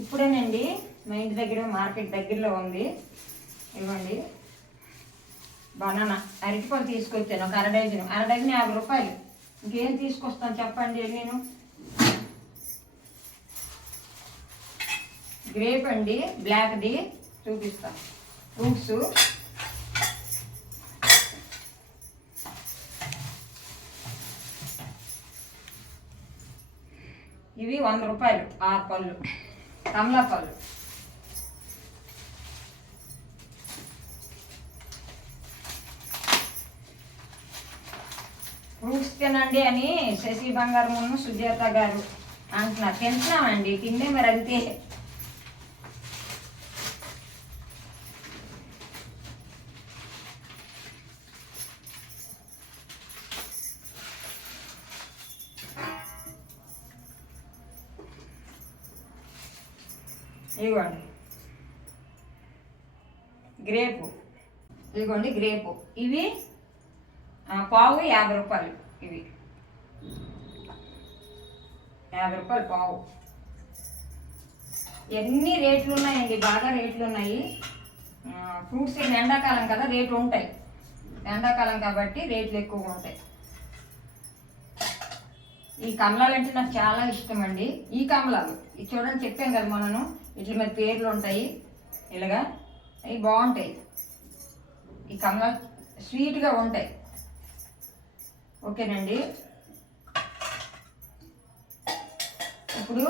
ఇప్పుడేనండి మా ఇంటి దగ్గర మార్కెట్ దగ్గరలో ఉంది. ఇవ్వండి బనానా అరటిపళ్ళు తీసుకొచ్చాను, ఒక అర డజన్ 50 రూపాయలు. ఇంకేం తీసుకొస్తాను చెప్పండి. నేను గ్రేప్ అండి, బ్లాక్ది చూపిస్తాను. ఫ్రూట్స్ ఇవి 100 రూపాయలు 6 పళ్ళు. కమలా పళ్ళు ఫ్రూట్స్ తినండి అని శశి బంగారమును సుజాత గారు అంటున్నారు. తింటున్నామండి, తిండే మరి అంతే. ఇదిగోండి గ్రేపు, ఇదిగోండి గ్రేపు. ఇవి పావు 50 రూపాయలు. ఇవి 50 రూపాయలు పావు. ఎన్ని రేట్లు ఉన్నాయండి, బాగా రేట్లు ఉన్నాయి. ఫ్రూట్స్ ఎండాకాలం కదా, రేట్లు ఉంటాయి. ఎండాకాలం కాబట్టి రేట్లు ఎక్కువగా ఉంటాయి. ఈ కమలాలు అంటే నాకు చాలా ఇష్టం అండి. ఈ కమలాలు ఇది చూడండి, చెప్పాను కదా మనను, ఇట్ల మీద పేర్లు ఉంటాయి ఇలాగా. అవి బాగుంటాయి. ఈ కమలాలు స్వీట్గా ఉంటాయి. ఓకేనండి. ఇప్పుడు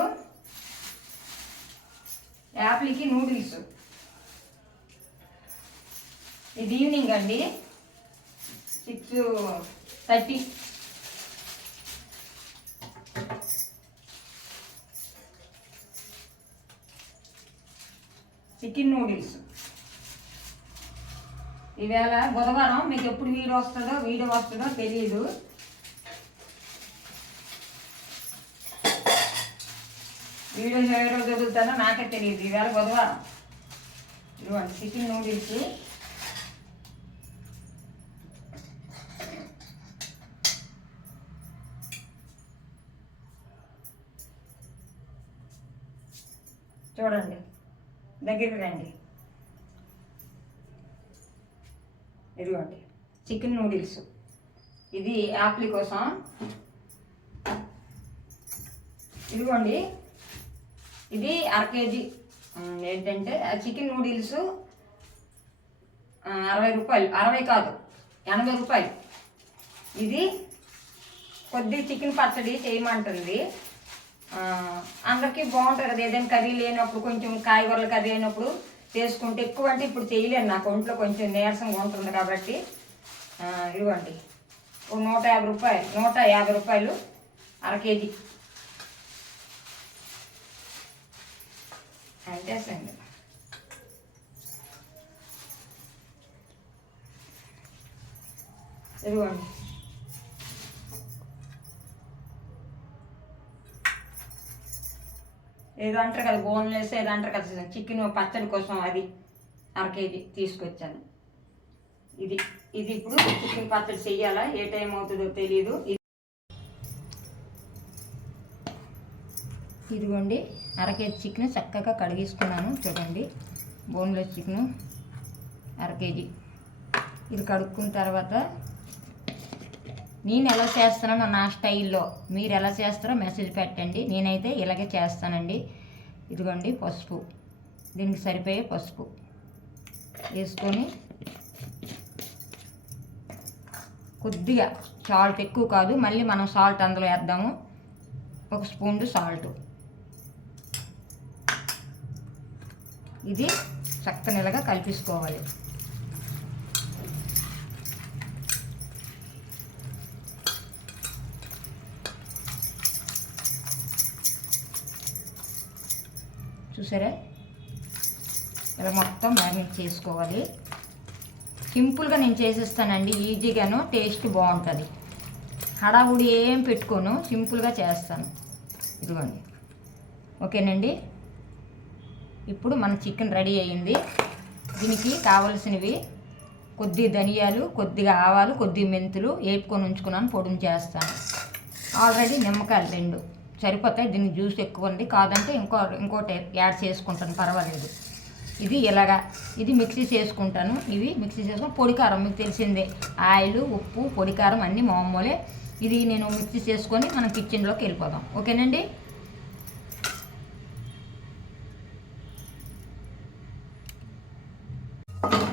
యాపిల్కి నూడిల్స్. ఇది ఈవినింగ్ అండి, 6:30. Chicken noodles. ఈవేళ బుధవారం, మీకు ఎప్పుడు వీడియో వస్తుందో తెలియదు. వీడియో ఏ రోజు వదులుతానో నాకే తెలియదు. ఈవేళ బుధవారం. ఇదిగోండి చికెన్ నూడిల్స్. చూడండి, దగ్గరికి రండి. ఇదిగోండి చికెన్ నూడిల్స్. ఇది యాపిల్ కోసం. ఇదిగోండి ఇది 1/2 కేజీ. ఏంటంటే చికెన్ నూడిల్స్ 60 రూపాయలు. 60 కాదు, 80 రూపాయలు. ఇది కొద్ది చికెన్ పచ్చడి చేయమంటుంది. అందరికీ బాగుంటుంది కదా, ఏదైనా కర్రీ లేనప్పుడు, కొంచెం కాయగూరల కర్రీ అయినప్పుడు చేసుకుంటే. ఎక్కువ అంటే ఇప్పుడు చేయలేను, నాకు ఒంట్లో కొంచెం నీరసంగా ఉంటుంది కాబట్టి. ఇవ్వండి 150 రూపాయలు, 150 రూపాయలు 1/2 కేజీ. అంతేసండి. ఇదిగోండి ఏదో అంటారు కదా, బోన్లెస్ ఏదో అంటారు కదా, చికెన్ పచ్చడి కోసం. అది 1/2 కేజీ తీసుకొచ్చాను. ఇది ఇప్పుడు చికెన్ పచ్చడి చెయ్యాలా, ఏ టైం అవుతుందో తెలియదు. ఇదిగోండి 1/2 కేజీ చికెన్ చక్కగా కడిగేసుకున్నాను. చూడండి, బోన్లెస్ చికెను 1/2 కేజీ. ఇది కడుక్కున్న తర్వాత నేను ఎలా చేస్తానో నా స్టైల్లో మీరు ఎలా చేస్తారో మెసేజ్ పెట్టండి. నేనైతే ఇలాగే చేస్తానండి. ఇదిగోండి పసుపు, దీనికి సరిపోయే పసుపు వేసుకొని, కొద్దిగా సాల్ట్, ఎక్కువ కాదు, మళ్ళీ మనం సాల్ట్ అందులో వేద్దాము. 1 స్పూన్ సాల్ట్. ఇది చక్కని ఇలాగా కలిపేసుకోవాలి. చూసారా, ఇలా మొత్తం మ్యారినేట్ చేసుకోవాలి. సింపుల్గా నేను చేసేస్తానండి, ఈజీగాను, టేస్ట్ బాగుంటుంది. హడావుడి ఏం పెట్టుకోను, సింపుల్గా చేస్తాను. ఇదిగోండి, ఓకేనండి. ఇప్పుడు మన చికెన్ రెడీ అయ్యింది. దీనికి కావలసినవి కొద్ది ధనియాలు, కొద్దిగా ఆవాలు, కొద్ది మెంతులు వేపుకొని ఉంచుకున్నాను, పొడుము చేస్తాను. ఆల్రెడీ నిమ్మకాయలు 2 సరిపోతాయి. దీన్ని జ్యూస్ ఎక్కువ ఉంది, కాదంటే ఇంకోటి యాడ్ చేసుకుంటాను, పర్వాలేదు. ఇది ఇలాగా ఇది మిక్సీ చేసుకుంటాను. ఇవి మిక్సీ చేసుకుని పొడికారం మీకు తెలిసిందే, ఆయిల్, ఉప్పు, పొడికారం అన్నీ మామూలే. ఇది నేను మిక్సీ చేసుకొని మనం కిచెన్లోకి వెళ్ళిపోదాం. ఓకేనండి.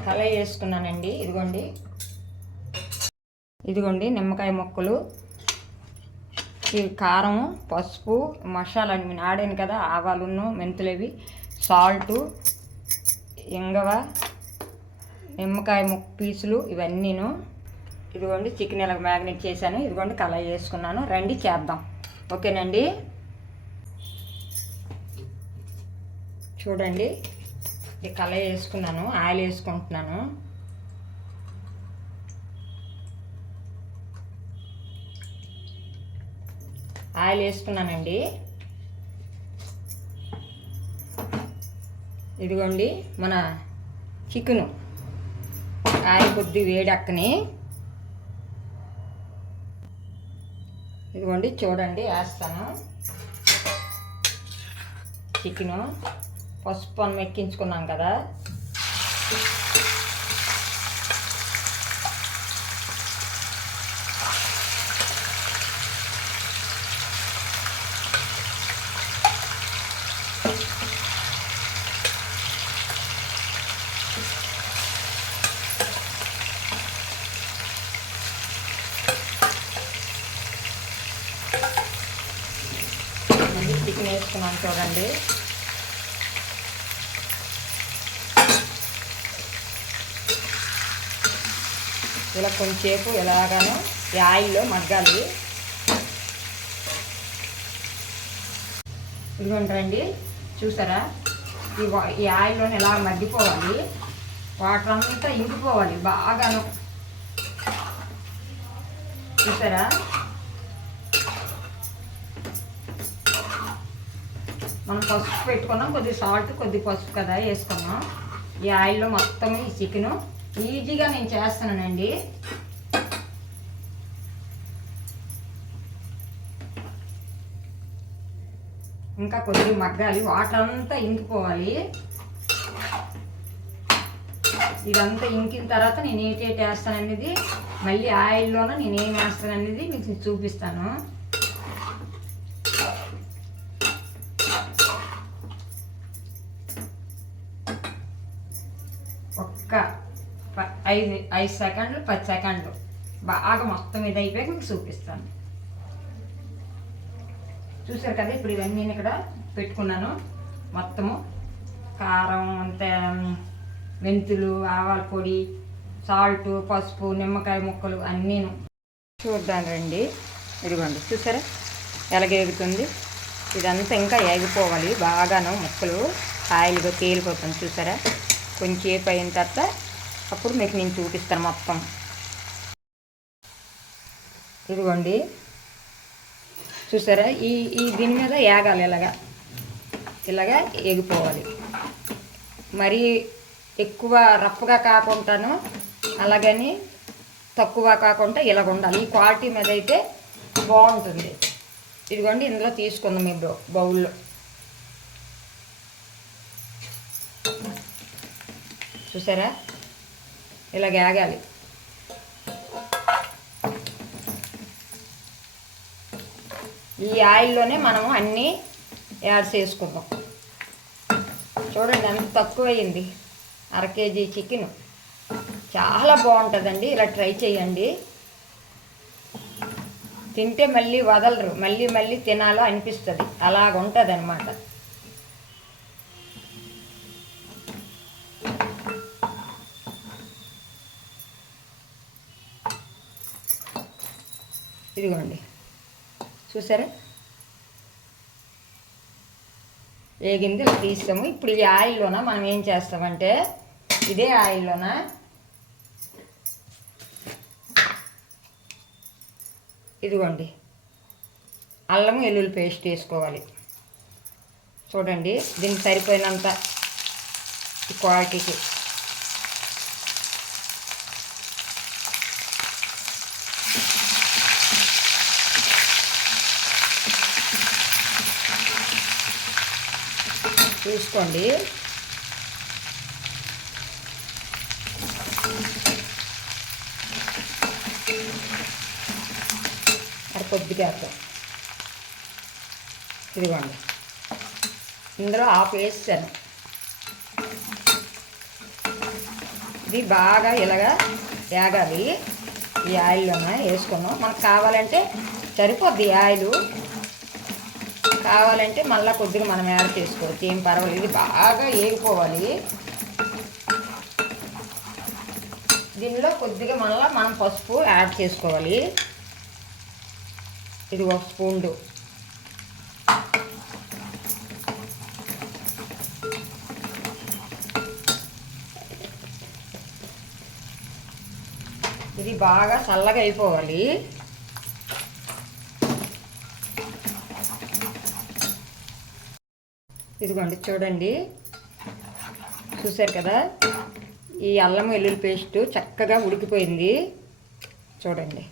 కళాయి వేసుకున్నానండి. ఇదిగోండి నిమ్మకాయ ముక్కలు, ఈ కారం, పసుపు, మసాలా నేను ఆడాను కదా, ఆవాలును మెంతులవి, సాల్టు, ఇంగవ, నిమ్మకాయ పీసులు ఇవన్నీను. ఇదిగోండి చికెన్ ఇలా మ్యాగ్నేట్ చేశాను. ఇదిగోండి కళాయి వేసుకున్నాను. రండి చేద్దాం. ఓకేనండి. చూడండి ఈ కళాయి వేసుకున్నాను, ఆయిల్ వేసుకుంటున్నాను. ఆయిల్ వేసుకున్నానండి. ఇదిగోండి మన చికెను ఆయిల్ కొద్ది వేడక్కని, ఇదిగోండి చూడండి వేస్తాను. చికెను పసుపు ఎక్కించుకున్నాం కదా, చికెన్ వేసుకున్నాను చూడండి. ఇలా కొంచెంసేపు ఎలాగానో ఈ ఆయిల్లో మగ్గాలి. ఇదిగోండి చూసారా, ఈ ఆయిల్లోనే ఎలా మగ్గిపోవాలి, వాటర్ అంతా ఇంకిపోవాలి బాగాను. చూసారా, మనం పసుపు పెట్టుకున్నాం, కొద్ది సాల్ట్, కొద్ది పసుపు కదా వేసుకున్నాం. ఈ ఆయిల్లో మొత్తం ఈ చికెను ఈజీగా నేను చేస్తానండి. ఇంకా కొద్దిగా మగ్గాలి, వాటర్ అంతా ఇంకిపోవాలి. ఇదంతా ఇంకిన తర్వాత నేను ఏటేటి వేస్తాననేది మళ్ళీ ఆయిల్లోనే నేనేం వేస్తాననేది మీకు చూపిస్తాను. ఒక్క 5 సెకండ్లు 10 సెకండ్లు బాగా మొత్తం ఇది అయిపోయాక మీకు చూపిస్తాను. చూసారు కదా, ఇప్పుడు ఇవన్నీ నేను ఇక్కడ పెట్టుకున్నాను. మొత్తము కారం అంతే, మెంతులు, ఆవాల పొడి, సాల్టు, పసుపు, నిమ్మకాయ ముక్కలు అన్నీను. చూద్దాం రండి. ఇదిగోండి చూసారా ఎలాగేగుతుంది. ఇదంతా ఇంకా ఎగిపోవాలి బాగాను, ముక్కలు ఆయిల్గా తేలిపోతుంది. చూసారా, కొంచెంసేపు అయిన తర్వాత అప్పుడు మీకు నేను చూపిస్తాను మొత్తం. ఇదిగోండి చూసారా, ఈ దీని మీద ఏగాలి, ఇలాగా ఎగిపోవాలి. మరీ ఎక్కువ రఫ్గా కాకుండాను, అలాగని తక్కువ కాకుండా ఇలాగ ఉండాలి. ఈ క్వాలిటీ మీద అయితే బాగుంటుంది. ఇదిగోండి ఇందులో తీసుకుందాం మీ బౌల్లో. చూసారా ఇలాగ ఆగాలి. ఈ ఆయిల్లోనే మనము అన్నీ యాడ్ చేసుకుందాం. చూడండి ఎంత తక్కువైంది, 1/2 కేజీ చికెన్. చాలా బాగుంటుందండి, ఇలా ట్రై చేయండి. తింటే మళ్ళీ వదలరు, మళ్ళీ మళ్ళీ తినాలో అనిపిస్తుంది, అలాగ ఉంటుంది అన్నమాట. ఇదిగోండి చూసారా వేగింది, ఇలా తీస్తాము. ఇప్పుడు ఈ ఆయిల్లోన మనం ఏం చేస్తామంటే, ఇదే ఆయిల్లోన ఇదిగోండి అల్లం వెల్లుల్లి పేస్ట్ వేసుకోవాలి. చూడండి దీనికి సరిపోయినంత ఈ క్వాలిటీకి. చూసుకోండి. అది కొద్దిగా వేద్దాం. ఇదిగోండి, ఇందులో హాఫ్ వేసాను. ఇది బాగా ఇలాగా వేగాలి. ఈ ఆయిల్లోనే వేసుకున్నాం. మనకు కావాలంటే సరిపోద్ది ఆయిల్, కావాలంటే మళ్ళీ కొద్దిగా మనం యాడ్ చేసుకోవచ్చు, ఏం పర్వాలేదు. ఇది బాగా వేగిపోవాలి. దీనిలో కొద్దిగా మళ్ళీ మనం పసుపు యాడ్ చేసుకోవాలి. ఇది 1 స్పూన్. ఇది బాగా చల్లగా అయిపోవాలి. ఇదిగోండి, చూడండి, చూసారు కదా, ఈ అల్లం వెల్లుల్లి పేస్ట్ చక్కగా ఉడికిపోయింది. చూడండి,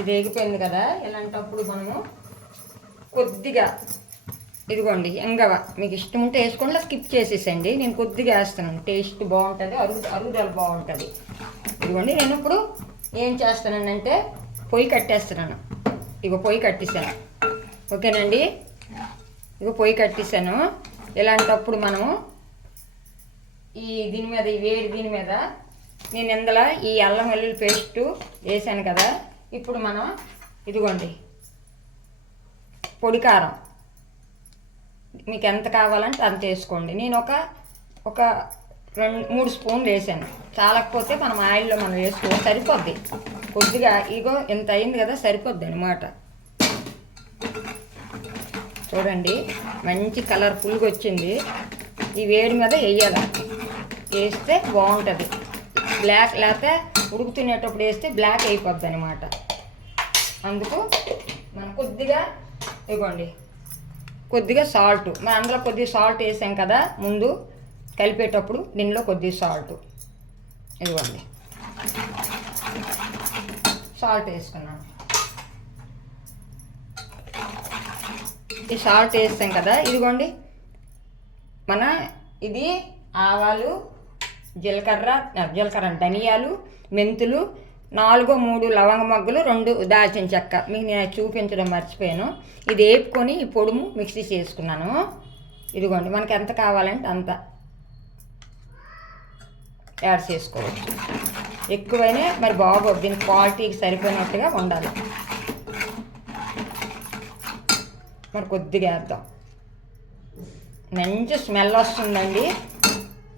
ఇది వేగిపోయింది కదా. ఇలాంటప్పుడు మనము కొద్దిగా, ఇదిగోండి, ఎంగవ మీకు ఇష్టం ఉంటే వేసుకోండి, స్కిప్ చేసేసండి. నేను కొద్దిగా వేస్తున్నాను, టేస్ట్ బాగుంటుంది, అరుగుదల బాగుంటుంది. ఇదిగోండి, నేను ఇప్పుడు ఏం చేస్తానంటే పొయ్యి కట్టేస్తున్నాను. ఇగో పొయ్యి కట్టేసాను. ఓకేనండి, ఇగో పొయ్యి కట్టేసాను. ఇలాంటప్పుడు మనము దీని మీద, ఈ వేడి దీని మీద నేను ఇందులో ఈ అల్లం వెల్లుల్లి పేస్టు వేసాను కదా. ఇప్పుడు మనం ఇదిగోండి పొడి కారం మీకు ఎంత కావాలంటే అంత వేసుకోండి. నేను ఒక 2-3 స్పూన్లు వేసాను. చాలకపోతే మనం ఆయిల్లో మనం వేసుకో, సరిపోద్ది. కొద్దిగా ఇగో ఇంత అయింది కదా, సరిపోద్ది అనమాట. చూడండి, మంచి కలర్ఫుల్గా వచ్చింది. ఈ వేడి మీద వేయాలి, వేస్తే బాగుంటుంది. బ్లాక్ లేకపోతే ఉడుకుతునేటప్పుడు వేస్తే బ్లాక్ అయిపోద్ది అనమాట. అందుకు మనం కొద్దిగా ఇవ్వండి, కొద్దిగా సాల్ట్, మనం అందులో కొద్దిగా సాల్ట్ వేసాం కదా ముందు కలిపేటప్పుడు, దీనిలో కొద్దిగా సాల్ట్, ఇదిగోండి సాల్ట్ వేసుకున్నాను. ఈ సాల్ట్ వేస్తాం కదా, ఇదిగోండి ఇది ఆవాలు, జీలకర్ర, ధనియాలు, మెంతులు, 4-3 లవంగ మొగ్గలు, 2 దాల్చిన చెక్క. మీకు నేను చూపించడం మర్చిపోయాను. ఇది వేపుకొని ఈ పొడుము మిక్సీ చేసుకున్నాను. ఇదిగోండి, మనకి ఎంత కావాలంటే అంత యాడ్ చేసుకోవచ్చు. ఎక్కువైనా మరి బాగోదు, దీని క్వాలిటీకి సరిపోయినట్టుగా ఉండాలి. మరి కొద్దిగా వేద్దాం. మంచి స్మెల్ వస్తుందండి.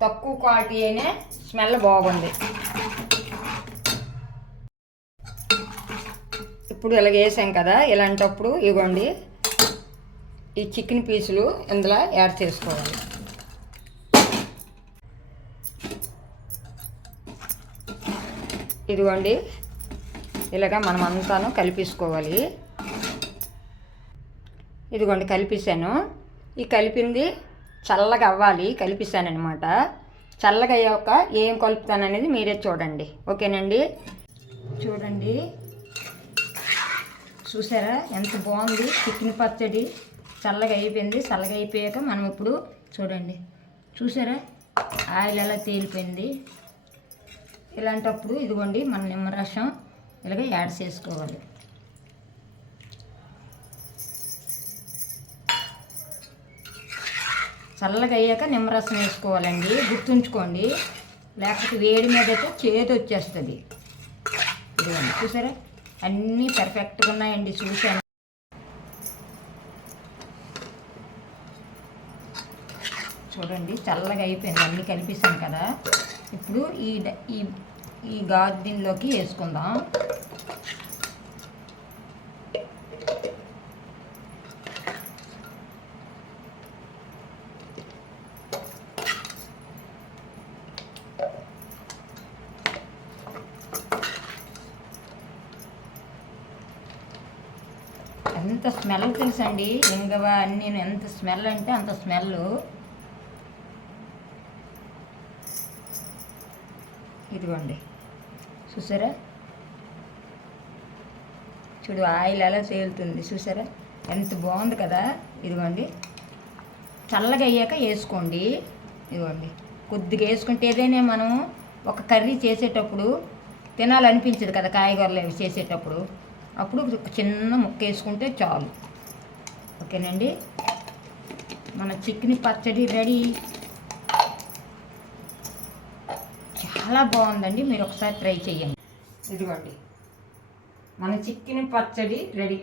తక్కువ క్వాలిటీ అయినా స్మెల్ బాగుంది. ఇప్పుడు ఇలాగ వేసాం కదా, ఇలాంటప్పుడు ఇవ్వండి ఈ చికెన్ పీసులు ఇందులో యాడ్ చేసుకోవాలి. ఇదిగోండి, ఇలాగ మనం అంతాను కలిపేసుకోవాలి. ఇదిగోండి, కలిపేసాను. ఈ కలిపింది చల్లగా అవ్వాలి, కలిపేసానమాట. చల్లగా అయ్యాక ఏం కలుపుతాననేది మీరే చూడండి. ఓకేనండి, చూడండి, చూసారా ఎంత బాగుంది చికెన్ పచ్చడి. చల్లగా అయిపోయింది. చల్లగా అయిపోయాక మనం ఇప్పుడు చూడండి, చూసారా ఆయిల్ ఎలా తేలిపోయింది. ఇలాంటప్పుడు ఇదిగోండి మన నిమ్మరసం ఇలాగ యాడ్ చేసుకోవాలి. చల్లగా అయ్యాక నిమ్మరసం వేసుకోవాలండి, గుర్తుంచుకోండి. లేకపోతే వేడి మీద అయితే చేదు వచ్చేస్తుంది. ఇదిగోండి, చూసారా అన్నీ పర్ఫెక్ట్గా ఉన్నాయండి. చూసాను, చూడండి చల్లగా అయిపోయింది. అన్నీ కలిపేసాం కదా. ఇప్పుడు ఈ గాజు దీనిలోకి వేసుకుందాం. ఎంత స్మెల్ తెలుసండి, ఇంగవ అన్నీ ఎంత స్మెల్ అంటే అంత స్మెల్. ఇదిగోండి, చూసారా చూడు ఆయిల్ ఎలా తేలుతుంది చూసారా, ఎంత బాగుంది కదా. ఇదిగోండి, చల్లగా అయ్యాక వేసుకోండి. ఇదిగోండి, కొద్దిగా వేసుకుంటే ఏదైనా మనం ఒక కర్రీ చేసేటప్పుడు తినాలనిపించదు కదా, కాయగూరలు అవి చేసేటప్పుడు. అప్పుడు ఒక చిన్న ముక్క వేసుకుంటే చాలు. ఓకేనండి, మన చికెన్ పచ్చడి రెడీ. చాలా బాగుందండి, మీరు ఒకసారి ట్రై చేయండి. ఇదిగోండి, మన చికెన్ పచ్చడి రెడీ.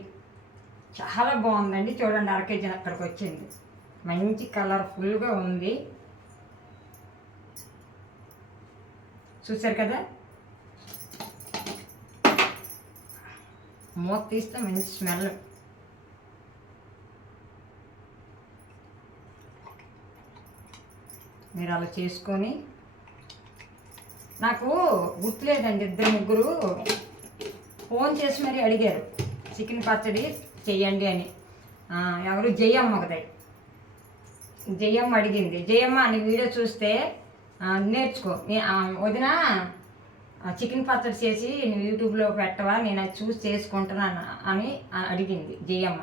చాలా బాగుందండి. చూడండి, 1/2 కేజీ అక్కడికి వచ్చింది. మంచి కలర్ఫుల్గా ఉంది. చూసారు కదా, మూత తీస్తే మంచి స్మెల్. మీరు అలా చేసుకొని, నాకు గుర్తులేదండి, 2-3 ఫోన్ చేసి మరీ అడిగారు చికెన్ పచ్చడి చెయ్యండి అని. ఎవరు జయమ్మ ఒకదాయి, జయమ్మ అడిగింది. జయమ్మ నీ వీడియో చూస్తే నేర్చుకో, వదిన చికెన్ పచ్చడి చేసి నువ్వు యూట్యూబ్లో పెట్టవా, నేను అది చూసి చేసుకుంటున్నాను అని అడిగింది జయమ్మ.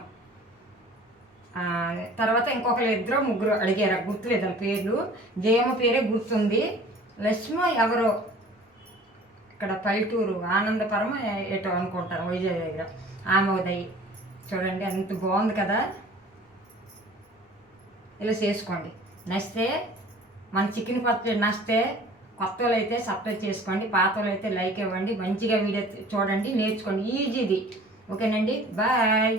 తర్వాత ఇంకొకరు 2-3 అడిగారు, గుర్తులేదు వాళ్ళ పేర్లు. జయమ్మ పేరే గుర్తుంది. లక్ష్మ ఎవరో ఇక్కడ పల్లెటూరు ఆనందపురం ఏటో అనుకుంటారు, వైజాగ్ దగ్గర. ఆమె ఉదయ్. చూడండి ఎంత బాగుంది కదా. ఇలా చేసుకోండి. నచ్చితే మన చికెన్ పచ్చడి నచ్చితే కొత్త వాళ్ళు అయితే సబ్స్క్రైబ్ చేసుకోండి, పాత వాళ్ళు అయితే లైక్ ఇవ్వండి. మంచిగా వీడియో చూడండి, నేర్చుకోండి. ఈజీది. ఓకేనండి, బాయ్.